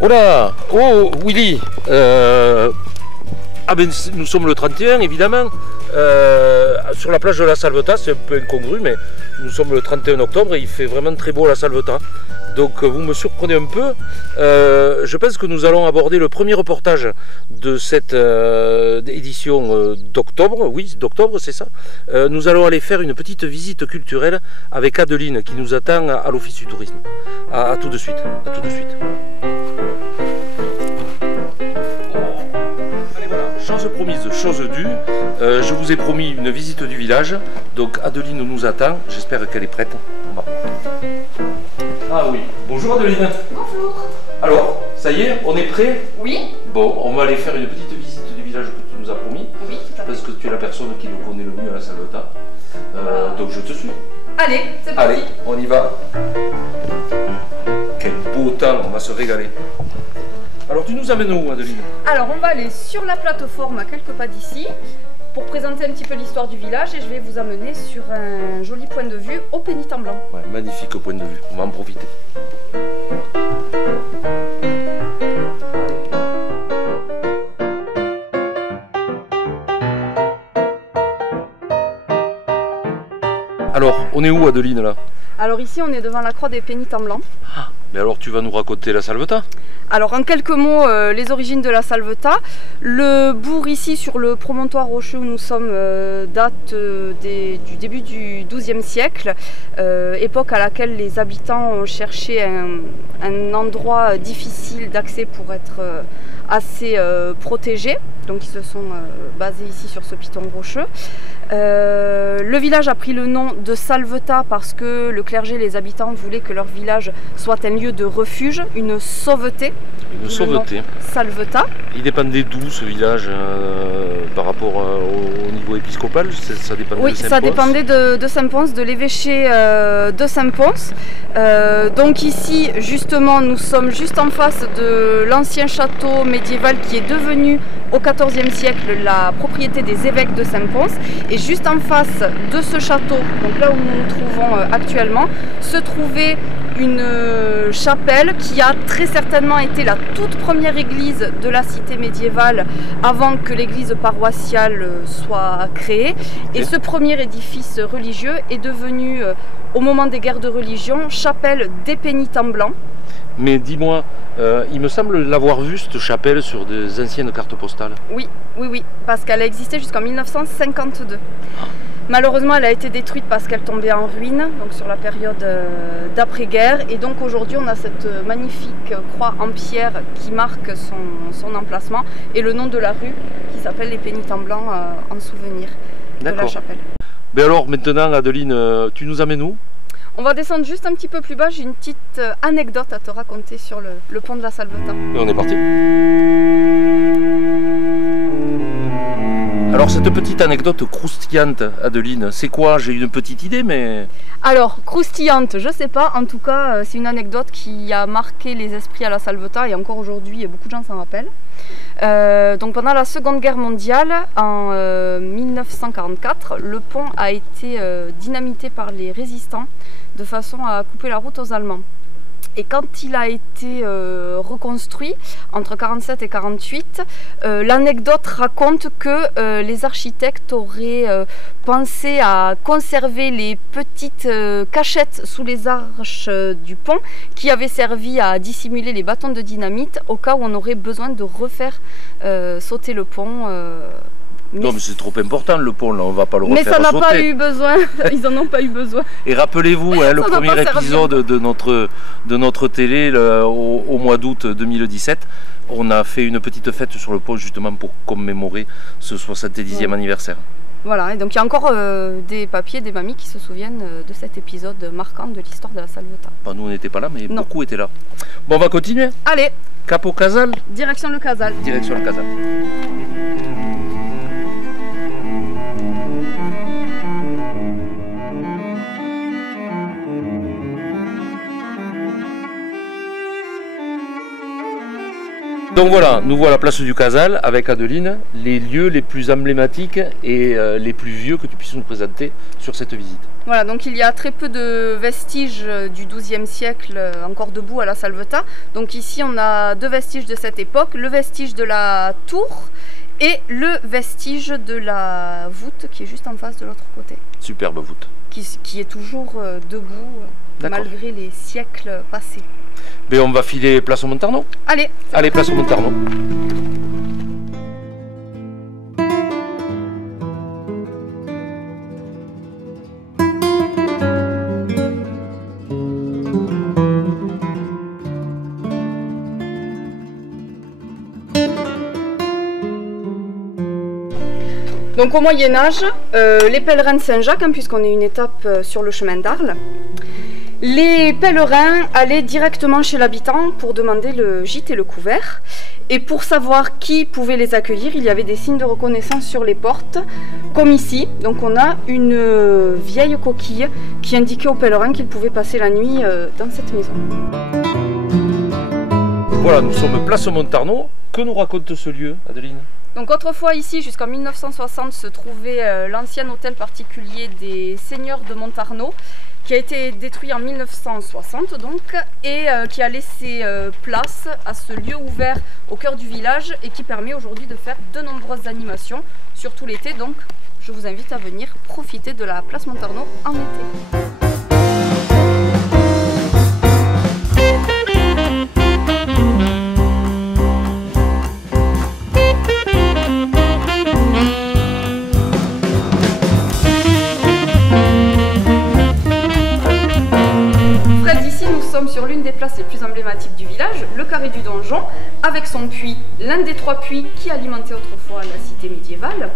Voilà. Oh Willy, ah ben, nous sommes le 31 évidemment, sur la plage de la Salvetat, c'est un peu incongru, mais nous sommes le 31 octobre et il fait vraiment très beau à la Salvetat. Donc vous me surprenez un peu. Je pense que nous allons aborder le premier reportage de cette édition d'octobre. Oui, d'octobre, c'est ça. Nous allons aller faire une petite visite culturelle avec Adeline qui nous attend à l'Office du tourisme. À tout de suite. À tout de suite. Allez, voilà. Chose promise, chose due. Je vous ai promis une visite du village. Donc Adeline nous attend. J'espère qu'elle est prête. On va. Ah oui, bonjour Adeline. Bonjour. Alors, ça y est, on est prêt? Oui. Bon, on va aller faire une petite visite du village que tu nous as promis. Oui, tout à fait. Parce que tu es la personne qui le connaît le mieux à la Salvetat. Donc je te suis. Allez, c'est parti. Allez, on y va. Quel beau temps, on va se régaler. Alors tu nous amènes où Adeline? Alors on va aller sur la plateforme à quelques pas d'ici pour présenter un petit peu l'histoire du village et je vais vous amener sur un joli point de vue au Pénitent Blanc. Ouais, magnifique point de vue, on va en profiter. Alors, on est où Adeline là? Alors ici on est devant la croix des Pénitents Blancs. Ah, mais alors tu vas nous raconter la Salvetat? Alors en quelques mots, les origines de la Salvetat. Le bourg ici sur le promontoire rocheux où nous sommes date du début du XIIe siècle, époque à laquelle les habitants ont cherché un endroit difficile d'accès pour être assez protégé. Donc ils se sont basés ici sur ce piton rocheux. Le village a pris le nom de Salvetat parce que le clergé et les habitants voulaient que leur village soit un lieu de refuge, une sauveté. Une sauveté. Salvetat. Il dépendait d'où ce village par rapport au niveau épiscopal? Ça dépendait oui, de Saint-Pons? Ça dépendait de Saint-Pons, de l'évêché de Saint-Pons. Donc ici, justement, nous sommes juste en face de l'ancien château médiéval qui est devenu au XIVe siècle la propriété des évêques de Saint-Pons. Et juste en face de ce château, donc là où nous nous trouvons actuellement, se trouvait une chapelle qui a très certainement été la toute première église de la cité médiévale avant que l'église paroissiale soit créée. Et ce premier édifice religieux est devenu, au moment des guerres de religion, chapelle des Pénitents Blancs. Mais dis-moi, il me semble l'avoir vue cette chapelle sur des anciennes cartes postales. Oui, parce qu'elle a existé jusqu'en 1952. Malheureusement, elle a été détruite parce qu'elle tombait en ruine, donc sur la période d'après-guerre. Et donc aujourd'hui, on a cette magnifique croix en pierre qui marque son emplacement et le nom de la rue qui s'appelle les Pénitents Blancs en souvenir de la chapelle. Mais alors maintenant, Adeline, tu nous amènes où? On va descendre juste un petit peu plus bas, j'ai une petite anecdote à te raconter sur le pont de la Salvetat. Et on est parti. Alors cette petite anecdote croustillante, Adeline, c'est quoi? J'ai une petite idée, mais... Alors, croustillante, je sais pas, en tout cas, c'est une anecdote qui a marqué les esprits à la Salvetat et encore aujourd'hui, beaucoup de gens s'en rappellent. Donc pendant la Seconde Guerre mondiale, en 1944, le pont a été dynamité par les résistants de façon à couper la route aux Allemands. Et quand il a été reconstruit, entre 1947 et 1948, l'anecdote raconte que les architectes auraient pensé à conserver les petites cachettes sous les arches du pont qui avaient servi à dissimuler les bâtons de dynamite au cas où on aurait besoin de refaire sauter le pont Non, mais c'est trop important le pont, là, on va pas le refaire. Mais ça n'a sauter. pas eu besoin, ils en ont pas eu besoin. Et rappelez-vous, hein, le premier épisode de notre télé au mois d'août 2017, on a fait une petite fête sur le pont justement pour commémorer ce 70e anniversaire. Voilà, et donc il y a encore des papiers, des mamies qui se souviennent de cet épisode marquant de l'histoire de la Salvetat. Bah, nous on n'était pas là, mais beaucoup étaient là. Bon, on va continuer. Allez, Cap au Casal. direction le Casal. Direction le Casal. Donc voilà, nous voilà à la place du Casal avec Adeline, les lieux les plus emblématiques et les plus vieux que tu puisses nous présenter sur cette visite. Voilà, donc il y a très peu de vestiges du XIIe siècle encore debout à la Salvetat. Donc ici on a deux vestiges de cette époque, le vestige de la tour et le vestige de la voûte qui est juste en face de l'autre côté. Superbe voûte. Qui est toujours debout malgré les siècles passés. Ben, on va filer place au Montarnot. Allez, place au Montarnot. donc au Moyen-Âge, les pèlerins de Saint-Jacques, puisqu'on est une étape sur le chemin d'Arles, les pèlerins allaient directement chez l'habitant pour demander le gîte et le couvert. Et pour savoir qui pouvait les accueillir, il y avait des signes de reconnaissance sur les portes, comme ici. Donc on a une vieille coquille qui indiquait aux pèlerins qu'ils pouvaient passer la nuit dans cette maison. Voilà, nous sommes place au Montarnot. Que nous raconte ce lieu, Adeline? Donc autrefois ici, jusqu'en 1960, se trouvait l'ancien hôtel particulier des seigneurs de Montarnot, qui a été détruit en 1960 donc, et qui a laissé place à ce lieu ouvert au cœur du village et qui permet aujourd'hui de faire de nombreuses animations, surtout l'été. Donc je vous invite à venir profiter de la place Montarnot en été. Sur l'une des places les plus emblématiques du village, le carré du donjon, avec son puits, l'un des trois puits qui alimentait autrefois la cité médiévale.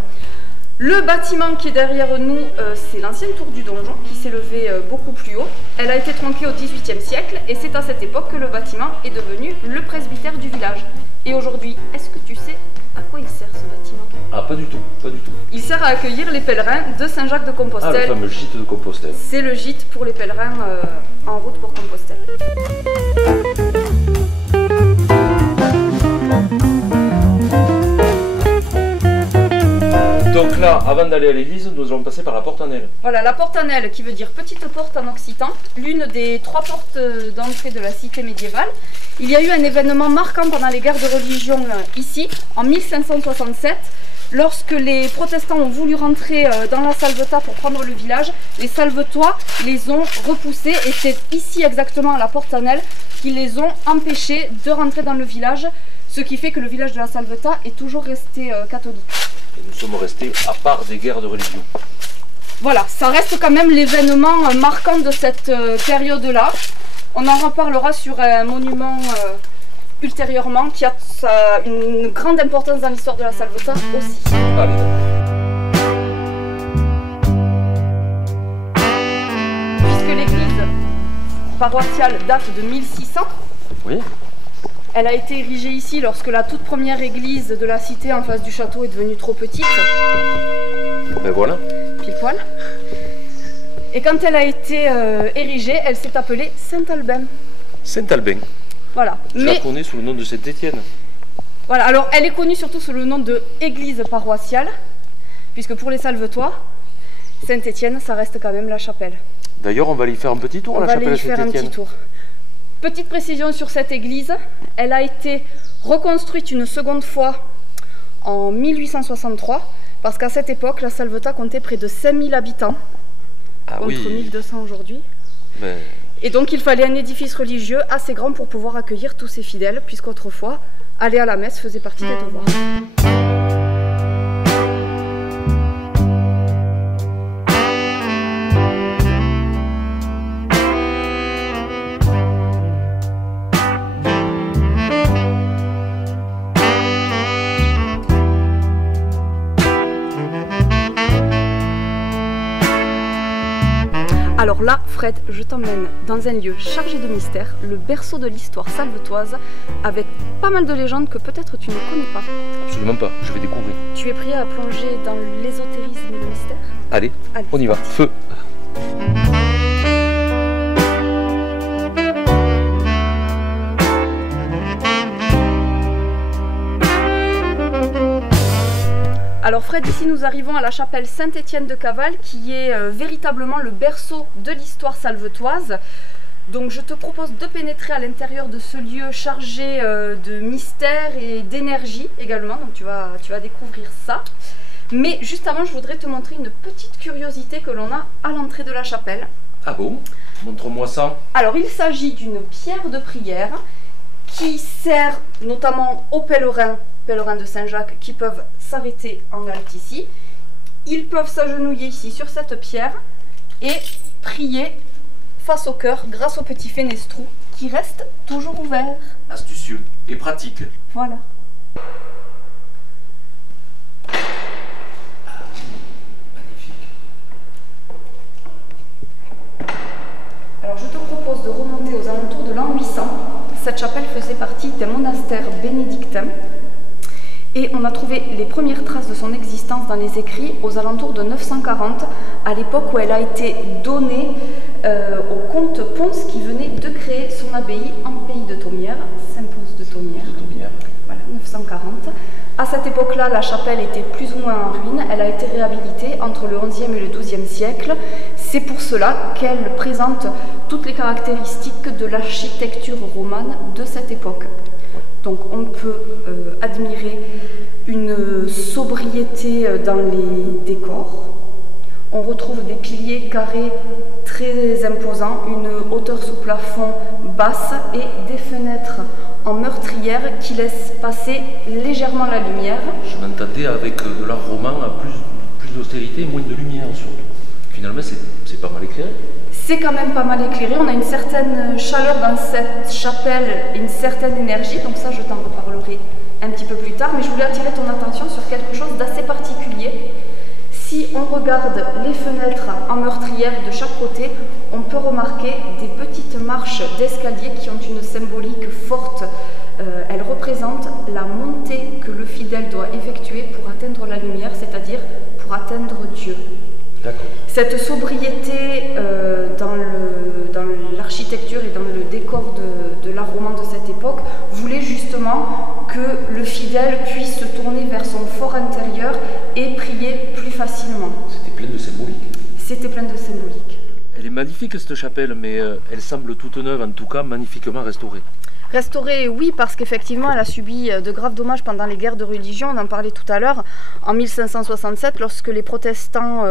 Le bâtiment qui est derrière nous, c'est l'ancienne tour du donjon qui s'est levée beaucoup plus haut. Elle a été tronquée au XVIIIe siècle et c'est à cette époque que le bâtiment est devenu le presbytère du village. Et aujourd'hui, est-ce que tu sais à quoi il sert ce bâtiment? Ah, pas du tout, pas du tout. Il sert à accueillir les pèlerins de Saint-Jacques-de-Compostelle. Ah, le fameux gîte de Compostelle. C'est le gîte pour les pèlerins en route pour Compostelle. Donc là, avant d'aller à l'église, nous allons passer par la porte-en-aile. Voilà, la porte-en-aile qui veut dire petite porte en occitan, l'une des trois portes d'entrée de la cité médiévale. Il y a eu un événement marquant pendant les guerres de religion ici, en 1567, lorsque les protestants ont voulu rentrer dans la Salvetat pour prendre le village. Les Salvetois les ont repoussés et c'est ici exactement à la porte-en-aile qu'ils les ont empêchés de rentrer dans le village, ce qui fait que le village de la Salvetat est toujours resté catholique. Et nous sommes restés à part des guerres de religion. Voilà, ça reste quand même l'événement marquant de cette période-là. On en reparlera sur un monument ultérieurement qui a une grande importance dans l'histoire de la Salvetat aussi. Allez. Puisque l'église paroissiale date de 1600, oui. Elle a été érigée ici lorsque la toute première église de la cité en face du château est devenue trop petite. Ben voilà. Pile poil. Et quand elle a été érigée, elle s'est appelée Saint-Albin. Saint-Albin. Voilà. Je la connais sous le nom de Saint-Étienne. Voilà, alors elle est connue surtout sous le nom de église paroissiale, puisque pour les Salvetois, Saint-Étienne, ça reste quand même la chapelle. D'ailleurs, on va aller faire un petit tour à la chapelle de Saint-Étienne. On va aller faire un petit tour. Petite précision sur cette église, elle a été reconstruite une seconde fois en 1863, parce qu'à cette époque, la Salvetat comptait près de 5000 habitants, contre 1200 aujourd'hui. Mais... Et donc il fallait un édifice religieux assez grand pour pouvoir accueillir tous ces fidèles, puisqu'autrefois, aller à la messe faisait partie des devoirs. Alors là, Fred, je t'emmène dans un lieu chargé de mystère, le berceau de l'histoire salvetoise, avec pas mal de légendes que peut-être tu ne connais pas. Absolument pas, je vais découvrir. Tu es prêt à plonger dans l'ésotérisme et le mystère? Allez, on y va, feu. Alors Fred, ici nous arrivons à la chapelle Saint-Étienne de Caval, qui est véritablement le berceau de l'histoire salvetoise. Donc je te propose de pénétrer à l'intérieur de ce lieu chargé de mystère et d'énergie également, donc tu vas découvrir ça. Mais juste avant, je voudrais te montrer une petite curiosité que l'on a à l'entrée de la chapelle. Ah bon? Montre-moi ça. Alors il s'agit d'une pierre de prière qui sert notamment aux pèlerins de Saint-Jacques qui peuvent s'arrêter en halte ici. Ils peuvent s'agenouiller ici sur cette pierre et prier face au cœur grâce au petit fenestrou qui reste toujours ouvert. Astucieux et pratique. Voilà. Magnifique. Alors je te propose de remonter aux alentours de l'an 800. Cette chapelle faisait partie d'un monastère bénédictin. Et on a trouvé les premières traces de son existence dans les écrits aux alentours de 940, à l'époque où elle a été donnée au comte Pons qui venait de créer son abbaye en pays de Thomières, Saint-Pons de Thomières. Voilà, 940. À cette époque-là, la chapelle était plus ou moins en ruine. Elle a été réhabilitée entre le XIe et le XIIe siècle. C'est pour cela qu'elle présente toutes les caractéristiques de l'architecture romane de cette époque. Donc on peut admirer une sobriété dans les décors. On retrouve des piliers carrés très imposants, une hauteur sous plafond basse et des fenêtres en meurtrière qui laissent passer légèrement la lumière. Je m'entendais avec de l'art roman à plus d'austérité et moins de lumière surtout. Finalement c'est pas mal éclairé. C'est quand même pas mal éclairé, on a une certaine chaleur dans cette chapelle et une certaine énergie, donc ça je t'en reparlerai un petit peu plus tard, mais je voulais attirer ton attention sur quelque chose d'assez particulier. Si on regarde les fenêtres en meurtrière de chaque côté, on peut remarquer des petites marches d'escalier qui ont une symbolique forte. Elles représentent la montée que le fidèle doit effectuer pour atteindre la lumière, c'est-à-dire pour atteindre Dieu. Cette sobriété dans l'architecture et dans le décor de l'art roman de cette époque voulait justement que le fidèle puisse se tourner vers son fort intérieur et prier plus facilement. C'était plein de symbolique. C'était plein de symbolique. Elle est magnifique cette chapelle, mais elle semble toute neuve, en tout cas magnifiquement restaurée. Restaurée, oui, parce qu'effectivement, elle a subi de graves dommages pendant les guerres de religion. On en parlait tout à l'heure. En 1567, lorsque les protestants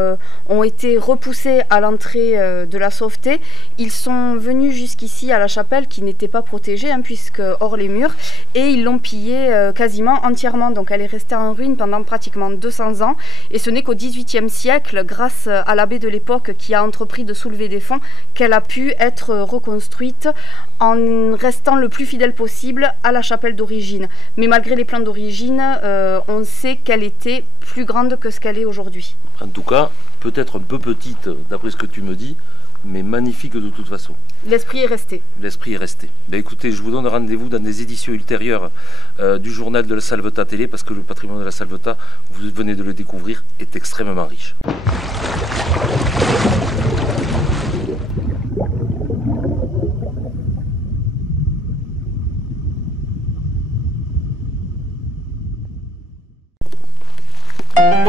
ont été repoussés à l'entrée de la Sauveté, ils sont venus jusqu'ici à la chapelle qui n'était pas protégée, hein, puisque hors les murs, et ils l'ont pillée quasiment entièrement. Donc elle est restée en ruine pendant pratiquement 200 ans. Et ce n'est qu'au XVIIIe siècle, grâce à l'abbé de l'époque qui a entrepris de soulever des fonds, qu'elle a pu être reconstruite en restant le plus fidèle possible à la chapelle d'origine. Mais malgré les plans d'origine, on sait qu'elle était plus grande que ce qu'elle est aujourd'hui. En tout cas, peut-être un peu petite d'après ce que tu me dis, mais magnifique de toute façon. L'esprit est resté. L'esprit est resté. Ben écoutez, je vous donne rendez-vous dans des éditions ultérieures du journal de la Salvetat Télé, parce que le patrimoine de la Salvetat, vous venez de le découvrir, est extrêmement riche. Ah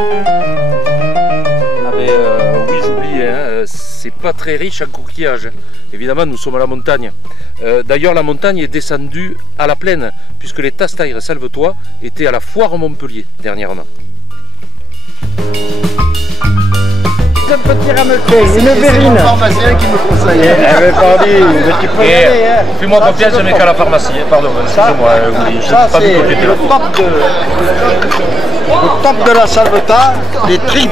mais oui, j'oubliais, hein, c'est pas très riche en coquillages. Évidemment, nous sommes à la montagne. D'ailleurs, la montagne est descendue à la plaine, puisque les Tastaires salvetois étaient à la foire Montpellier dernièrement. Un petit rametier, une verrine. C'est mon pharmacien qui me conseille. Tu peux y aller, hein. Fais-moi confiance, je mets qu'à la pharmacie, pardon, excusez-moi. Oui, ça c'est le top de la Salvetat, les tripes.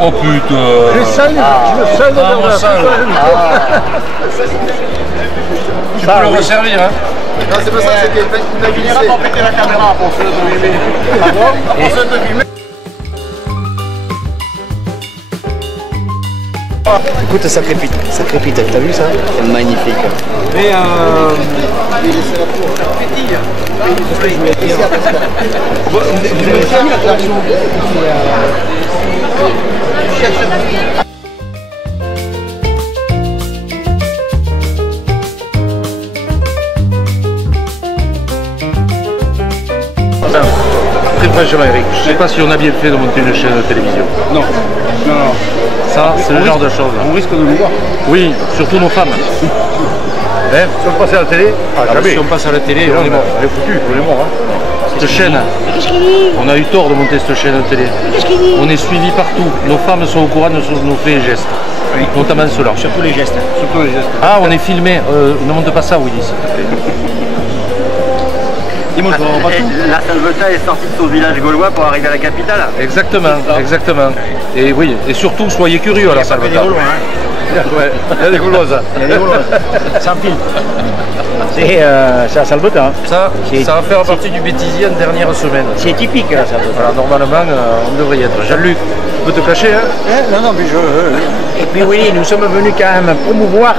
Oh putain. Le sel, le sel de la Salvetat. Tu peux le resservir, hein. Non, c'est pas ça, c'était une glissée. On va pas péter la caméra pour se filmer. Pardon? Pour se filmer. Écoute, ça crépite, t'as vu ça? C'est magnifique. Mais très franchement, Eric, je ne sais pas si on a bien fait de monter une chaîne de télévision. non. Ça, c'est le genre de choses. On risque de nous voir. Oui, surtout nos femmes. Hein? Si on passe à la télé, Si on passe à la télé, on est mort. On est foutu, on est mort. Hein. Cette chaîne, on a eu tort de monter cette chaîne de télé. On est suivi partout. Nos femmes sont au courant de nos faits et gestes. Oui. Notamment ceux-là. Surtout les gestes. Ah, on est filmé. Ne monte pas ça, Willy, s'il te plaît. Dis-moi, la Salvetat est sortie de son village gaulois pour arriver à la capitale. Exactement, exactement. Et oui, et surtout, soyez curieux à la Salvetat. Ouais, il y a des Gauloises. Sans fil. C'est la Salvetat. Ça va faire partie du bêtisier en dernière semaine. C'est typique la Salvetat. Voilà, normalement, on devrait y être. Jean-Luc, tu peux te cacher, hein? Non, mais je... Et puis oui, nous sommes venus quand même promouvoir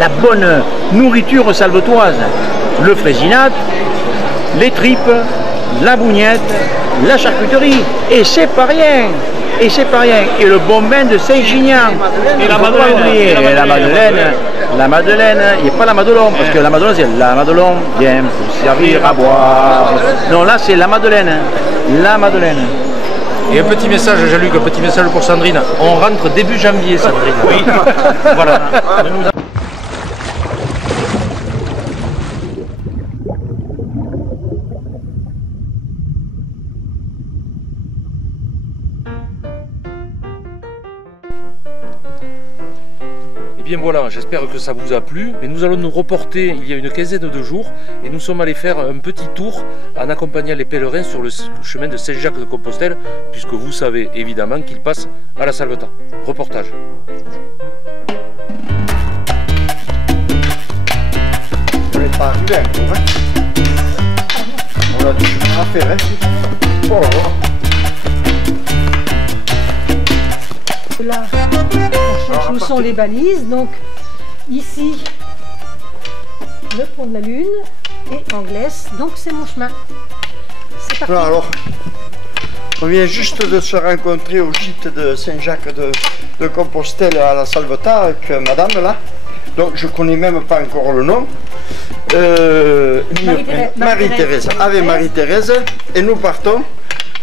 la bonne nourriture salvetoise. Le frésinat, les tripes, la bougnette, la charcuterie. Et c'est pas rien. Et c'est pas rien. Et le bon vin de Saint-Gignan. Et la Madeleine. Et la Madeleine. Il n'y a pas la Madelon, parce que la Madelon, c'est la Madelon vient pour servir à boire. Non, là, c'est la Madeleine. La Madeleine. Et un petit message, Jean-Luc, un petit message pour Sandrine. On rentre début janvier, Sandrine. Oui. Voilà. Et bien voilà, j'espère que ça vous a plu. Mais nous allons nous reporter il y a une quinzaine de jours et nous sommes allés faire un petit tour en accompagnant les pèlerins sur le chemin de Saint-Jacques-de-Compostelle, puisque vous savez évidemment qu'ils passent à la Salvetat. Reportage. On n'est pas arrivé encore, hein. On a du chemin à faire, hein. Oh. Là, on cherche où sont les balises. Donc ici, le pont de la Lune et Anglaise. Donc c'est mon chemin. C'est parti. Voilà, alors, on vient juste de se rencontrer au gîte de Saint-Jacques de Compostelle à la Salvetat avec madame là. Donc je connais même pas encore le nom. Marie-Thérèse. Avec Marie-Thérèse. Et nous partons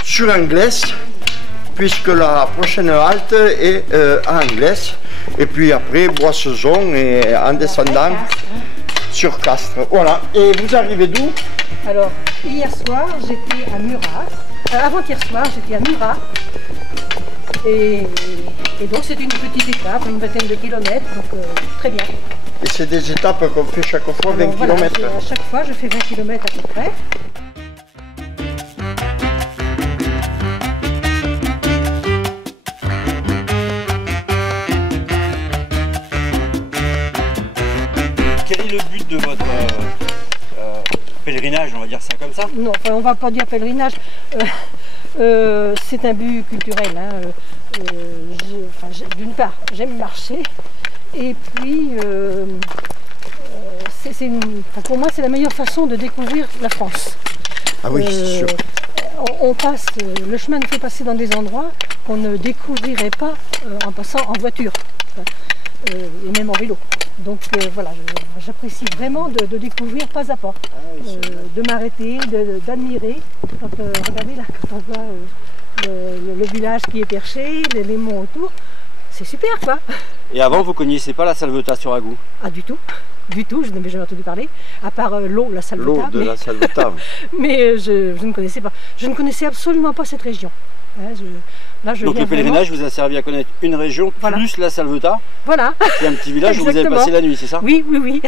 sur Anglaise, puisque la prochaine halte est à Anglaise. Et puis après, Boissezon et en descendant sur Castres. Voilà. Et vous arrivez d'où? Alors, hier soir, j'étais à Murat. Avant-hier soir, j'étais à Murat. Et donc, c'est une petite étape, une vingtaine de kilomètres. Donc, très bien. Et c'est des étapes qu'on fait chaque fois, alors, 20 voilà, km. À chaque fois, je fais 20 km à peu près. Quel est le but de votre pèlerinage, on va dire ça comme ça? Non, enfin, on ne va pas dire pèlerinage. C'est un but culturel. Hein. D'une part, j'aime marcher. Et puis, pour moi, c'est la meilleure façon de découvrir la France. Ah oui, c'est sûr. On passe, le chemin nous fait passer dans des endroits qu'on ne découvrirait pas en passant en voiture. Et même en vélo. Donc voilà, j'apprécie vraiment de découvrir pas à pas, de m'arrêter, d'admirer. Regardez là, quand on voit le village qui est perché, les monts autour, c'est super quoi. Et avant, vous ne connaissiez pas la Salvetat sur Agou? Ah du tout, je n'avais jamais entendu parler, à part l'eau, la Salvetat. L'eau de la Salvetat. Mais je ne connaissais pas, je ne connaissais absolument pas cette région. Hein, donc le pèlerinage vous a servi à connaître une région, voilà, plus la Salvetat. Voilà. C'est un petit village où vous avez passé la nuit, c'est ça? Oui, oui, oui.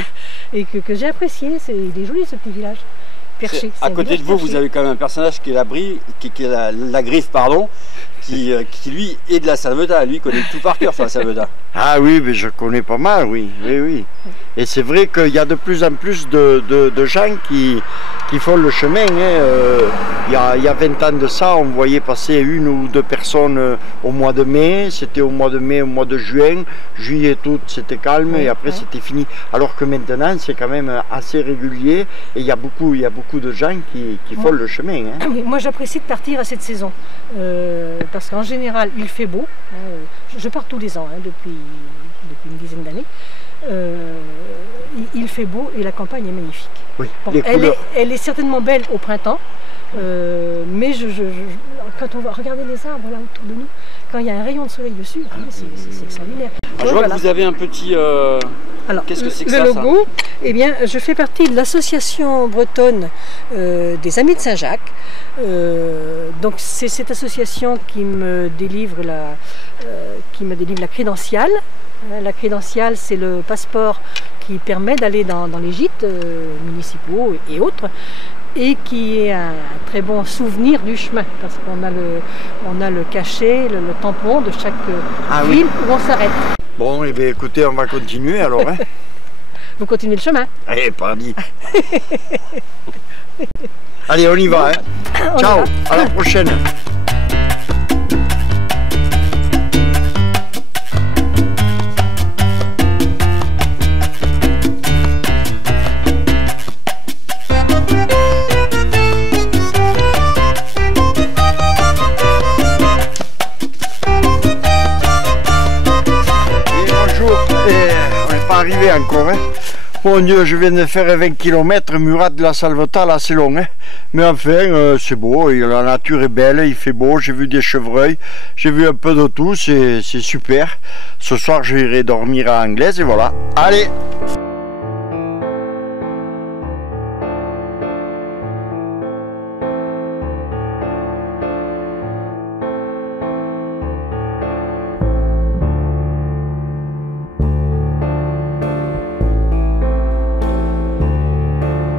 Et que j'ai apprécié. Il est joli ce petit village. Perché. À côté de vous, vous avez quand même un personnage qui est la griffe, pardon, qui lui est de la Salvetat, lui connaît tout par cœur sur la Salvetat. Ah oui, mais je connais pas mal, oui. Et c'est vrai qu'il y a de plus en plus de gens qui font le chemin. Il y a 20 ans de ça, on voyait passer 1 ou 2 personnes au mois de mai. C'était au mois de mai, au mois de juin. Juillet, août, c'était calme et après c'était fini. Alors que maintenant, c'est quand même assez régulier et il y a beaucoup de gens qui font le chemin. Oui, moi, j'apprécie de partir à cette saison parce qu'en général, il fait beau. Je pars tous les ans depuis une dizaine d'années. Il fait beau et la campagne est magnifique. Oui, bon, elle est certainement belle au printemps, mais quand on va regarder les arbres là autour de nous, quand il y a un rayon de soleil dessus, c'est extraordinaire. Je vois que vous avez un petit... Alors, qu'est-ce que c'est que le logo, eh bien, je fais partie de l'association bretonne des Amis de Saint-Jacques. Donc c'est cette association qui me délivre la crédentiale. La crédentiale, c'est le passeport qui permet d'aller dans les gîtes municipaux et autres, et qui est un très bon souvenir du chemin, parce qu'on a le cachet, le tampon de chaque ville où on s'arrête. Bon, eh bien, écoutez, on va continuer alors. Vous continuez le chemin. Allez, pardi. Allez, on y va. Ciao, à la prochaine. Arrivé encore. Mon Dieu, je viens de faire 20 km, Murat de la Salvetat, là c'est long. Mais enfin, c'est beau, la nature est belle, il fait beau, j'ai vu des chevreuils, j'ai vu un peu de tout, c'est super. Ce soir, j'irai dormir à Anglaise et voilà. Allez!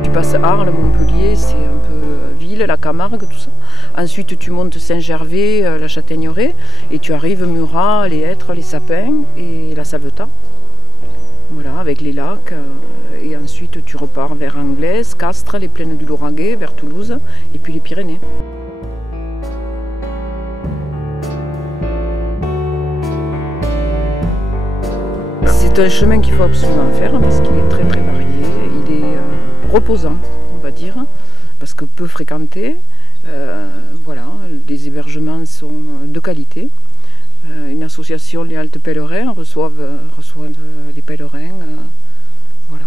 Tu passes Arles, Montpellier, c'est un peu ville, la Camargue, tout ça. Ensuite, tu montes Saint-Gervais, la Châtaigneraie, et tu arrives Murat, les Hêtres, les Sapins et la Salvetat. Voilà, avec les lacs. Et ensuite, tu repars vers Anglaise, Castres, les plaines du Lauragais, vers Toulouse, et puis les Pyrénées. C'est un chemin qu'il faut absolument faire parce qu'il est très très varié. Il est reposant, on va dire, parce que peu fréquenté. Voilà, les hébergements sont de qualité. Une association, les Haltes Pèlerins, reçoivent les pèlerins. Voilà.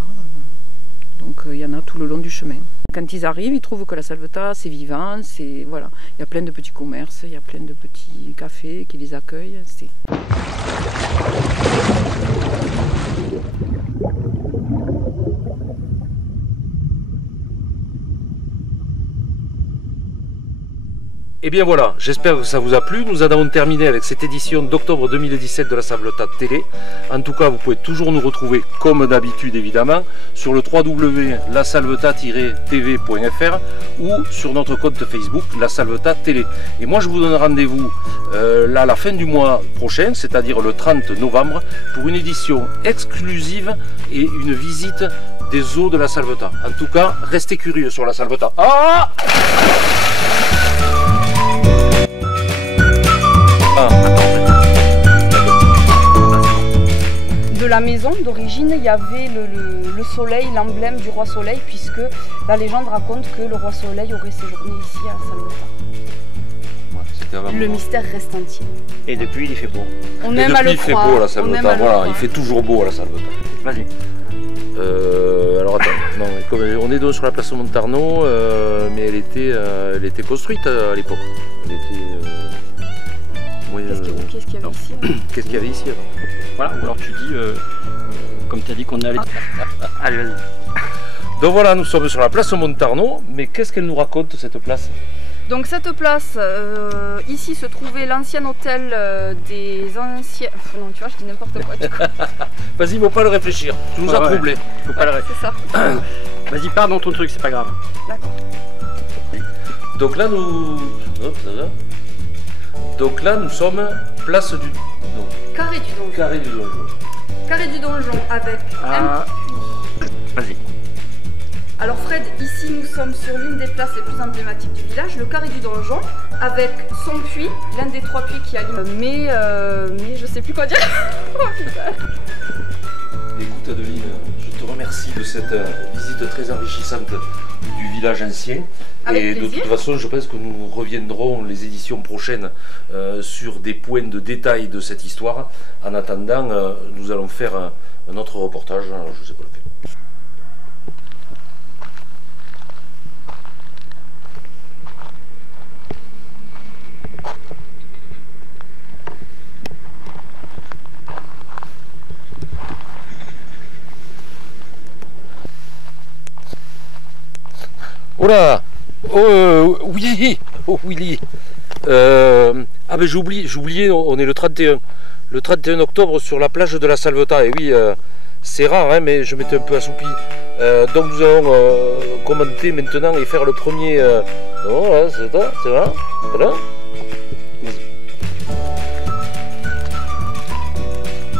Donc il y en a tout le long du chemin. Quand ils arrivent, ils trouvent que la Salvetat, c'est vivant, voilà. Il y a plein de petits commerces, il y a plein de petits cafés qui les accueillent. Et bien voilà, j'espère que ça vous a plu. Nous avons terminé avec cette édition d'octobre 2017 de la Salvetat Télé. En tout cas, vous pouvez toujours nous retrouver, comme d'habitude évidemment, sur le www.lasalvetat-tv.fr ou sur notre compte Facebook, La Salvetat Télé. Et moi, je vous donne rendez-vous à la fin du mois prochain, c'est-à-dire le 30 novembre, pour une édition exclusive et une visite des eaux de la Salvetat. En tout cas, restez curieux sur la Salvetat. Ah! De la maison d'origine, il y avait le soleil, l'emblème du roi soleil, puisque la légende raconte que le roi soleil aurait séjourné ici à Salvetat. Le mystère reste entier. Et depuis, il fait beau. On aime à le croire. Il fait beau à la Salvetat, voilà, il fait toujours beau à la Salvetat. Vas-y. Alors attends, non, on est donc sur la place Montarno, mais elle était construite à l'époque. Qu'est-ce qu'il y avait ici? Qu'est-ce qu'il y avait ici avant? Voilà, ou alors tu dis, comme tu as dit qu'on allait... Allez, vas-y. Donc voilà, nous sommes sur la place Montarno, mais qu'est-ce qu'elle nous raconte cette place? Donc cette place, ici se trouvait l'ancien hôtel des anciens... Non, tu vois, je dis n'importe quoi. Vas-y, il ne faut pas le réfléchir, tu nous as troublé. Faut pas le C'est ça. Vas-y, pars dans ton truc, c'est pas grave. D'accord. Donc là, nous... Hop, ça va. Donc là, nous sommes place du... Non. Carré du donjon. Carré du donjon. Carré du donjon avec un puits. Vas-y. Alors Fred, ici nous sommes sur l'une des places les plus emblématiques du village, le Carré du donjon, avec son puits, l'un des 3 puits qui alimente. Mais je sais plus quoi dire. Oh, putain. Écoute Adeline, je te remercie de cette visite très enrichissante du village ancien. Avec et plaisir. de toute façon, je pense que nous reviendrons les éditions prochaines sur des points de détail de cette histoire. En attendant, nous allons faire un autre reportage, je ne sais pas lequel. Oh là, Willy, oh Willy. Ah ben j'ai oublié, on est le 31 octobre sur la plage de la Salvetat. Et oui, c'est rare, hein, mais je m'étais un peu assoupi. Donc nous allons commenter maintenant et faire le premier. Oh là, c'est là, voilà.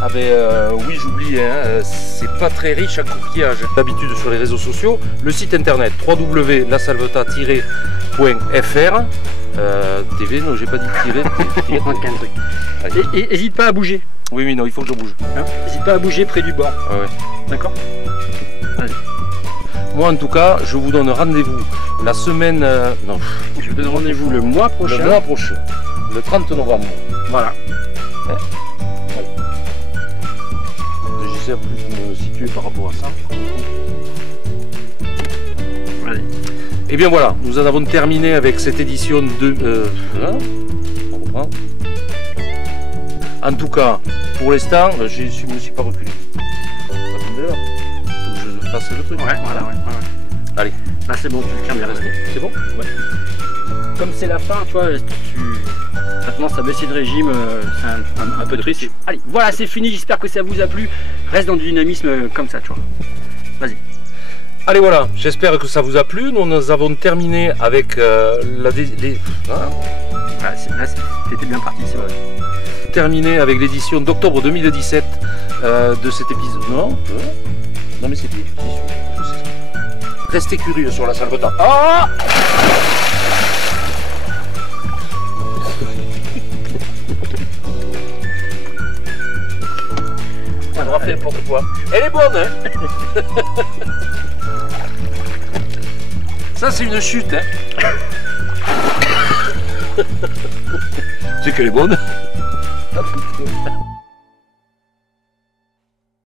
Ah ben oui, j'oublie, hein, c'est pas très riche en coquillage. D'habitude sur les réseaux sociaux, le site internet www.lasalvetat-fr TV, non j'ai pas dit tirer. Et n'hésite pas à bouger. Oui, oui, non, il faut que je bouge. N'hésite pas à bouger près du bord. Ah ouais. D'accord. Moi en tout cas, je vous donne rendez-vous la semaine... non, Je vous donne rendez-vous le mois prochain. le mois prochain, le 30 novembre. Voilà. Hein, j'essaie plus de me situer par rapport à ça. Allez. Et bien voilà, nous en avons terminé avec cette édition de... voilà. On reprend. En tout cas, pour l'instant, je ne me suis pas reculé. Attendez là, faut que je fasse le truc. Ouais. Allez. Là c'est bon, tu le tiens bien resté. C'est bon? Ouais. Comme c'est la fin, tu vois, ça commence à baisser de régime, c'est un peu triste. Allez, voilà, c'est fini, j'espère que ça vous a plu. Reste dans du dynamisme comme ça, tu vois. Vas-y. Allez voilà, j'espère que ça vous a plu. Nous avons terminé avec Là, c'était bien parti, c'est vrai. terminé avec l'édition d'octobre 2017 de cet épisode. Non, non mais c'est bien. Restez curieux sur la Salvetat. Ah! On aura fait n'importe quoi. Elle est bonne, hein? Ça, c'est une chute, hein? C'est qu'elle est bonne.